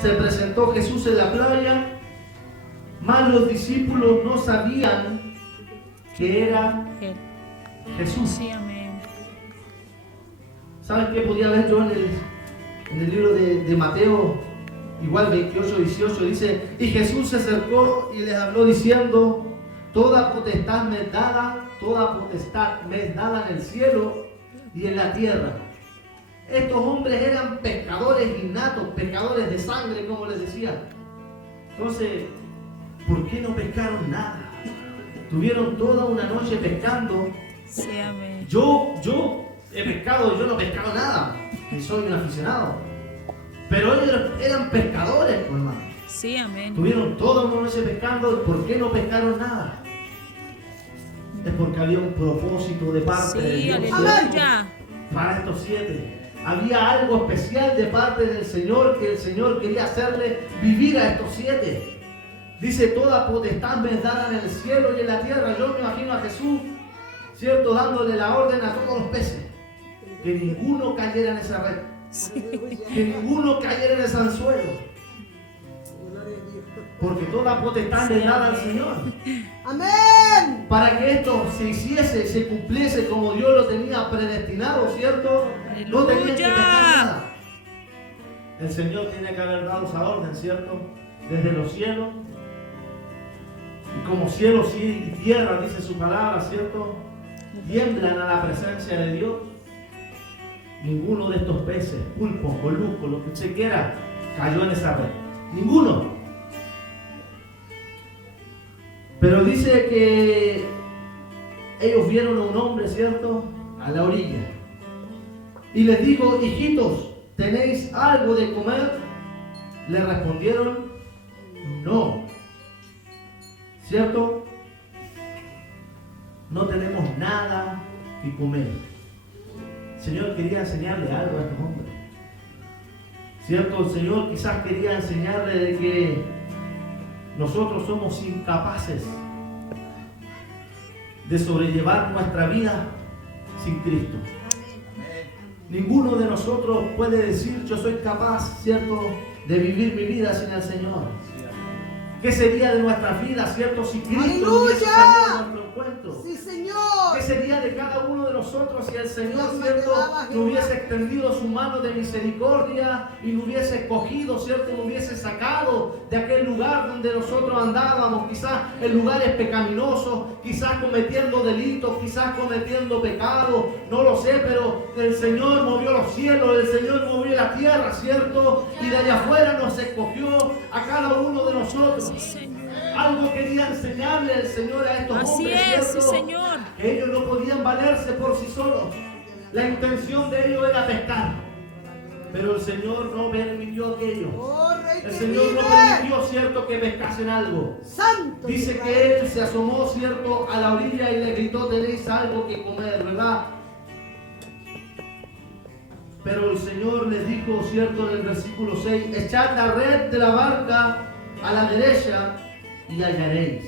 se presentó Jesús en la playa, mas los discípulos no sabían que era Jesús. Sí, amén. ¿Saben qué podía ver yo en el libro de Mateo? Igual 28, 18 dice: y Jesús se acercó y les habló diciendo: toda potestad me es dada, toda potestad me es dada en el cielo y en la tierra. Estos hombres eran pescadores innatos, pescadores de sangre, como les decía. Entonces, ¿por qué no pescaron nada? Tuvieron toda una noche pescando. Sí, amén. Yo he pescado, yo no he pescado nada, que soy un aficionado. Pero ellos eran pescadores, pues, hermano. Sí, amén. Tuvieron toda una noche pescando. ¿Por qué no pescaron nada? Es porque había un propósito de parte de Sí, Dios aleluya. para estos 7. Había algo especial de parte del Señor, que el Señor quería hacerle vivir a estos 7. Dice: toda potestad me es dada en el cielo y en la tierra. Yo me imagino a Jesús, ¿cierto?, dándole la orden a todos los peces, que ninguno cayera en esa red, que ninguno cayera en ese anzuelo, porque toda potestad le es dada al Señor. Amén. Para que esto se hiciese, se cumpliese como Dios lo tenía predestinado, ¿cierto? No tenían que pescar nada. El Señor tiene que haber dado esa orden, ¿cierto? Desde los cielos. Y como cielos y tierra, dice su palabra, ¿cierto?, tiemblan a la presencia de Dios. Ninguno de estos peces, pulpos, moluscos, lo que usted quiera, cayó en esa red. Ninguno. Pero dice que ellos vieron a un hombre, ¿cierto?, a la orilla. Y les dijo: hijitos, ¿tenéis algo de comer? Le respondieron: no. ¿Cierto? No tenemos nada que comer. El Señor quería enseñarle algo a estos hombres. ¿Cierto? El Señor quizás quería enseñarle de que nosotros somos incapaces de sobrellevar nuestra vida sin Cristo. Ninguno de nosotros puede decir: yo soy capaz, ¿cierto?, de vivir mi vida sin el Señor. ¿Qué sería de nuestras vidas, cierto, si Cristo no hubiese salido a nuestro encuentro? Sí, Señor. ¿Qué sería de cada uno de nosotros si el Señor, cierto, no hubiese extendido su mano de misericordia y no hubiese escogido, cierto, no hubiese sacado de aquel lugar donde nosotros andábamos, quizás en lugares pecaminosos, quizás cometiendo delitos, quizás cometiendo pecados, no lo sé, pero el Señor movió los cielos, el Señor movió la tierra, cierto, y de allá afuera nos escogió a cada uno de nosotros. Sí, Señor. Algo quería enseñarle el Señor a estos Así hombres, es, sí, ¿cierto?, Señor. que ellos no podían valerse por sí solos. La intención de ellos era pescar, pero el Señor no permitió aquello. Oh, Rey El que Señor no vive. permitió, cierto, que pescasen algo. Santo. Dice que Él se asomó, cierto, a la orilla y le gritó: tenéis algo que comer, ¿verdad? Pero el Señor les dijo, cierto, en el versículo 6: echad la red de la barca a la derecha y hallaréis.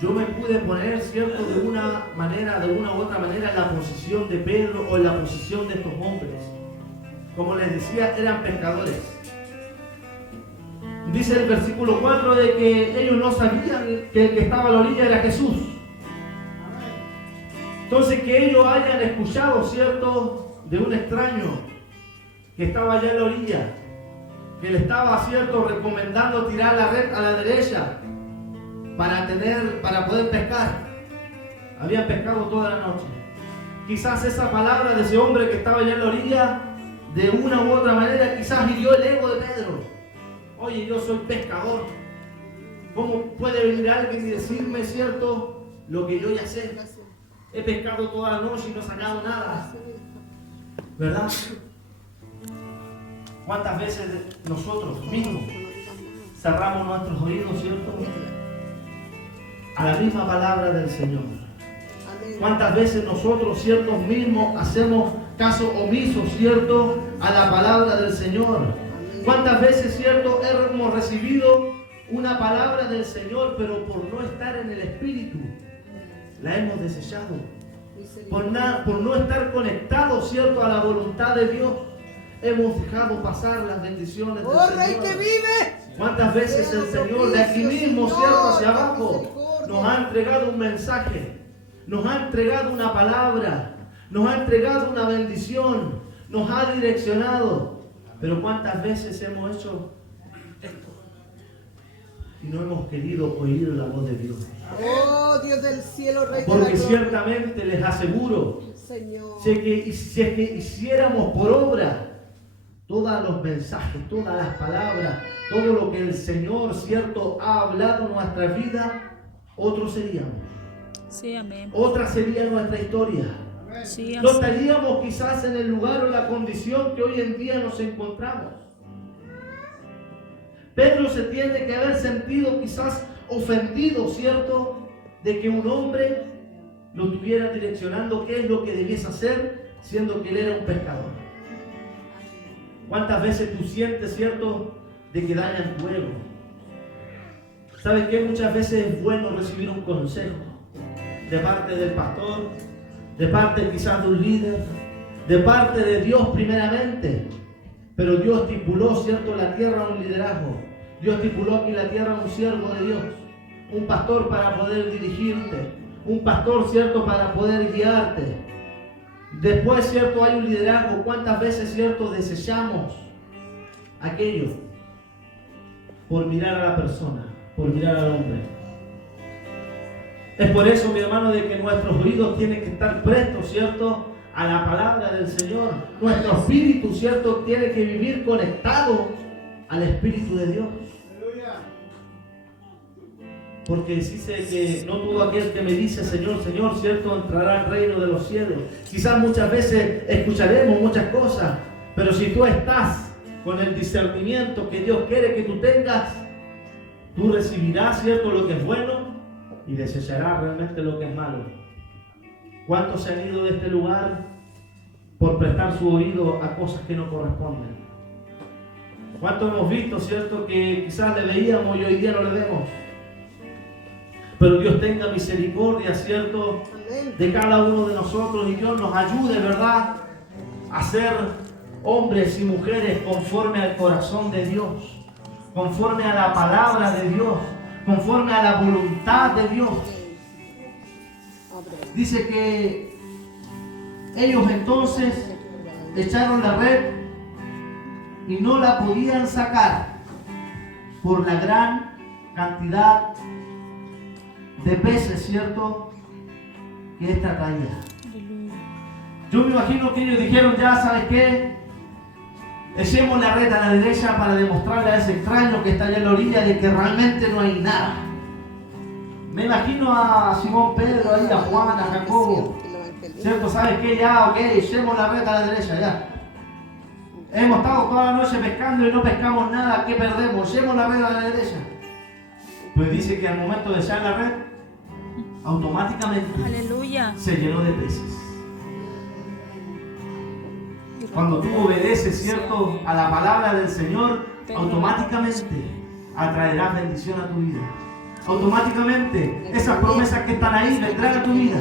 Yo me pude poner, cierto, de una u otra manera en la posición de Pedro o en la posición de estos hombres. Como les decía, eran pescadores. Dice el versículo 4 de que ellos no sabían que el que estaba a la orilla era Jesús. Entonces, que ellos hayan escuchado, cierto, de un extraño que estaba allá en la orilla, que le estaba, cierto, recomendando tirar la red a la derecha para poder pescar. Habían pescado toda la noche. Quizás esa palabra de ese hombre que estaba allá en la orilla, de una u otra manera, quizás hirió el ego de Pedro. Oye, yo soy pescador. ¿Cómo puede venir alguien y decirme, cierto, lo que yo ya sé? He pescado toda la noche y no he sacado nada. ¿Verdad? ¿Cuántas veces nosotros mismos cerramos nuestros oídos, cierto, a la misma palabra del Señor? ¿Cuántas veces nosotros, ciertos mismos, hacemos caso omiso, cierto, a la palabra del Señor? ¿Cuántas veces, cierto, hemos recibido una palabra del Señor, pero por no estar en el Espíritu, la hemos desechado? Por no estar conectados, cierto, a la voluntad de Dios. hemos dejado pasar las bendiciones del Oh, Rey que Señor? vive. ¿Cuántas veces el Señor de aquí mismo, cierto, hacia abajo, nos ha entregado un mensaje, nos ha entregado una palabra, nos ha entregado una bendición, nos ha direccionado? Pero ¿cuántas veces hemos hecho esto y no hemos querido oír la voz de Dios? Oh, Dios del cielo, Rey de la Porque gloria. ciertamente les aseguro, Señor. si es que hiciéramos por obra todos los mensajes, todas las palabras, todo lo que el Señor, cierto, ha hablado en nuestra vida, otros seríamos. Sí, amén. Otra sería nuestra historia. Sí, No así. estaríamos quizás en el lugar o la condición que hoy en día nos encontramos. Pedro se tiene que haber sentido quizás ofendido, ¿cierto? De que un hombre lo estuviera direccionando qué es lo que debiese hacer, siendo que él era un pescador. ¿Cuántas veces tú sientes, cierto, de que dañan tu ego? ¿Sabes qué? Muchas veces es bueno recibir un consejo de parte del pastor, de parte quizás de un líder, de parte de Dios primeramente. Pero Dios estipuló, cierto, la tierra un liderazgo. Dios estipuló aquí la tierra un siervo de Dios, un pastor para poder dirigirte, un pastor, cierto, para poder guiarte. Después, cierto, hay un liderazgo. ¿Cuántas veces, cierto, desechamos aquello por mirar a la persona, por mirar al hombre? Es por eso, mi hermano, de que nuestros oídos tienen que estar prestos, cierto, a la palabra del Señor. Nuestro espíritu, cierto, tiene que vivir conectado al Espíritu de Dios. Porque dice que no todo aquel que me dice Señor, Señor, cierto, entrará al reino de los cielos. Quizás muchas veces escucharemos muchas cosas, pero si tú estás con el discernimiento que Dios quiere que tú tengas, tú recibirás, cierto, lo que es bueno y desecharás realmente lo que es malo. ¿Cuántos se han ido de este lugar por prestar su oído a cosas que no corresponden? ¿Cuántos hemos visto, cierto, que quizás le veíamos y hoy día no le vemos? Pero Dios tenga misericordia, cierto, de cada uno de nosotros, y Dios nos ayude, ¿verdad?, a ser hombres y mujeres conforme al corazón de Dios, conforme a la palabra de Dios, conforme a la voluntad de Dios. Dice que ellos entonces echaron la red y no la podían sacar por la gran cantidad de peces, ¿cierto?, que esta traía. Yo me imagino que ellos dijeron, ya, ¿sabes qué? Echemos la red a la derecha para demostrarle a ese extraño que está allá en la orilla de que realmente no hay nada. Me imagino a Simón Pedro, ahí, a Juan, a Jacobo, ¿cierto? ¿Sabes qué? Ya, ok, echemos la red a la derecha, ya. Hemos estado toda la noche pescando y no pescamos nada, ¿qué perdemos? Echemos la red a la derecha. Pues dice que al momento de echar la red, automáticamente Aleluya. se llenó de peces. Cuando tú obedeces, cierto, a la palabra del Señor, automáticamente atraerás bendición a tu vida. Automáticamente esas promesas que están ahí vendrán a tu vida,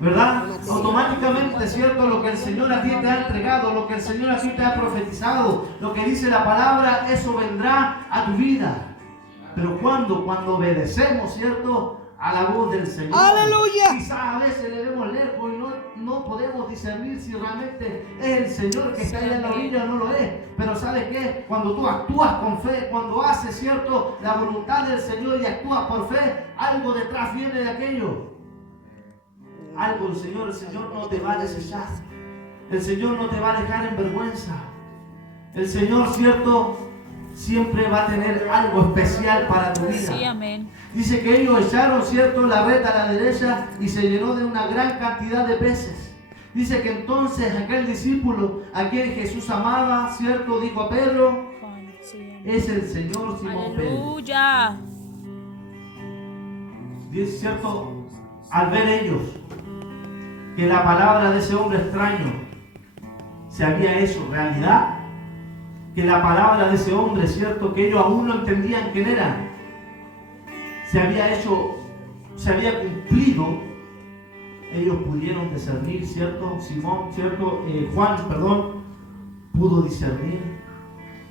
¿verdad? Automáticamente, cierto, lo que el Señor a ti te ha entregado, lo que el Señor a ti te ha profetizado, lo que dice la palabra, eso vendrá a tu vida. Pero cuando obedecemos, cierto, a la voz del Señor. ¡Aleluya! Quizás a veces le vemos lejos y no podemos discernir si realmente es el Señor que está allá en la orilla o no lo es. Pero ¿sabes qué? Cuando tú actúas con fe, cuando haces, cierto, la voluntad del Señor y actúas por fe, algo detrás viene de aquello. Algo el Señor no te va a desechar. El Señor no te va a dejar en vergüenza. El Señor, cierto, siempre va a tener algo especial para tu vida. Sí, amén. Dice que ellos echaron, cierto, la red a la derecha y se llenó de una gran cantidad de peces. Dice que entonces aquel discípulo a quien Jesús amaba, cierto, dijo a Pedro, Sí, es el Señor Simón Pedro. aleluya. Dice, cierto, al ver ellos que la palabra de ese hombre extraño se había hecho realidad, que la palabra de ese hombre, cierto, que ellos aún no entendían quién era, se había cumplido, ellos pudieron discernir, cierto, Juan, pudo discernir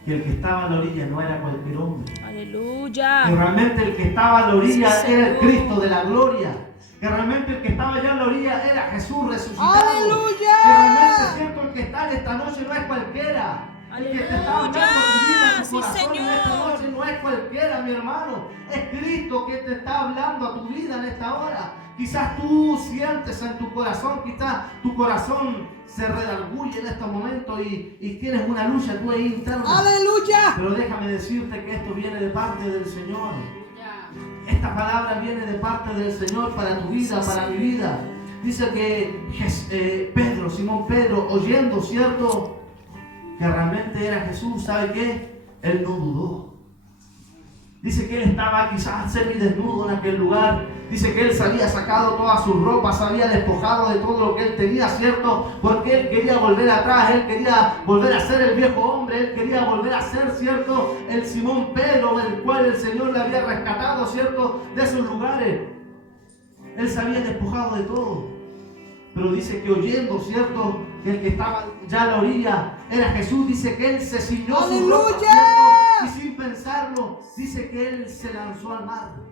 que el que estaba a la orilla no era cualquier hombre. Que Aleluya. realmente el que estaba a la orilla Sí, era el Señor. Cristo de la gloria. Que realmente el que estaba allá a la orilla era Jesús resucitado. ¡Aleluya! Que realmente es cierto, el que está en esta noche no es cualquiera. El que te está hablando tu vida, tu Sí, corazón en esta Señor. noche no es cualquiera, mi hermano. Es Cristo que te está hablando a tu vida en esta hora. Quizás tú sientes en tu corazón, quizás tu corazón se redarguye en este momento y tienes una lucha tú ahí interna. ¡Aleluya! Pero déjame decirte que esto viene de parte del Señor. Esta palabra viene de parte del Señor para tu vida, para mi vida. Dice que Pedro, Simón Pedro, oyendo, ¿cierto?, que realmente era Jesús, ¿sabe qué? Él no dudó. Dice que él estaba quizás semidesnudo en aquel lugar. Dice que él se había sacado todas sus ropas, se había despojado de todo lo que él tenía, ¿cierto? Porque él quería volver atrás, él quería volver a ser el viejo hombre, él quería volver a ser, ¿cierto?, el Simón Pedro, del cual el Señor le había rescatado, ¿cierto?, de esos lugares. Él se había despojado de todo. Pero dice que oyendo, ¿cierto?, que el que estaba ya a la orilla era Jesús. Dice que él se ciñó su ropa, ¡Aleluya! ¿cierto?, y sin pensarlo, dice que él se lanzó al mar.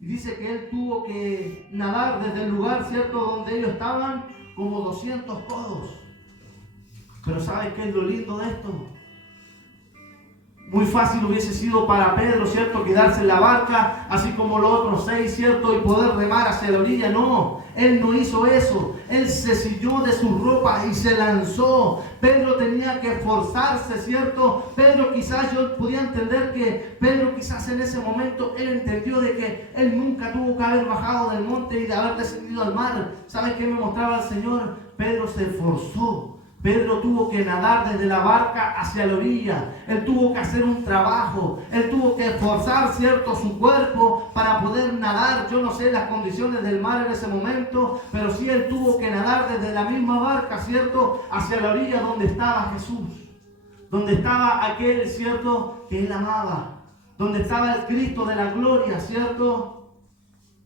Y dice que él tuvo que nadar desde el lugar, ¿cierto?, donde ellos estaban, como 200 codos. Pero ¿sabes qué es lo lindo de esto? Muy fácil hubiese sido para Pedro, ¿cierto?, quedarse en la barca, así como los otros 6, ¿cierto?, y poder remar hacia la orilla. No, él no hizo eso. Él se ciñó de su ropa y se lanzó. Pedro tenía que esforzarse, ¿cierto? Pedro quizás, yo podía entender que Pedro quizás en ese momento, él entendió de que él nunca tuvo que haber bajado del monte y de haber descendido al mar. ¿Sabes qué me mostraba el Señor? Pedro se esforzó. Pedro tuvo que nadar desde la barca hacia la orilla. Él tuvo que hacer un trabajo. Él tuvo que esforzar, ¿cierto?, su cuerpo para poder nadar. Yo no sé las condiciones del mar en ese momento, pero sí él tuvo que nadar desde la misma barca, ¿cierto?, hacia la orilla donde estaba Jesús. Donde estaba aquel, ¿cierto?, que él amaba. Donde estaba el Cristo de la gloria, ¿cierto?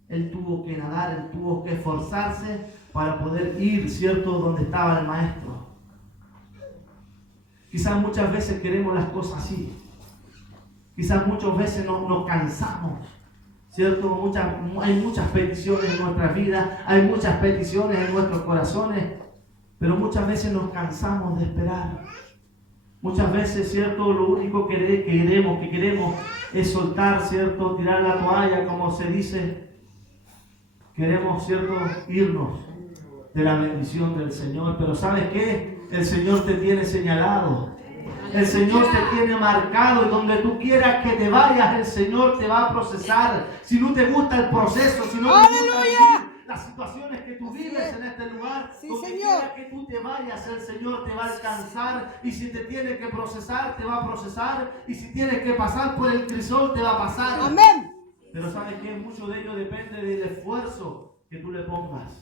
Él tuvo que nadar, él tuvo que esforzarse para poder ir, ¿cierto?, donde estaba el Maestro. Quizás muchas veces queremos las cosas así. Quizás muchas veces nos cansamos, ¿cierto? Hay muchas peticiones en nuestra vida, hay muchas peticiones en nuestros corazones, pero muchas veces nos cansamos de esperar. Muchas veces, ¿cierto?, lo único que queremos es soltar, ¿cierto?, tirar la toalla, como se dice. Queremos, ¿cierto?, irnos de la bendición del Señor, pero ¿sabes qué? El Señor te tiene señalado. El Señor te tiene marcado y donde tú quieras que te vayas, el Señor te va a procesar. Si no te gusta el proceso, si no te gusta vivir las situaciones que tú vives en este lugar, sí, donde Señor, quiera que tú te vayas, el Señor te va a alcanzar. Y si te tiene que procesar, te va a procesar. Y si tienes que pasar por el crisol, te va a pasar. amén. Pero ¿sabes qué? Mucho de ello depende del esfuerzo que tú le pongas,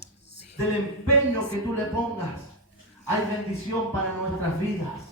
del empeño que tú le pongas. Hay bendición para nuestras vidas.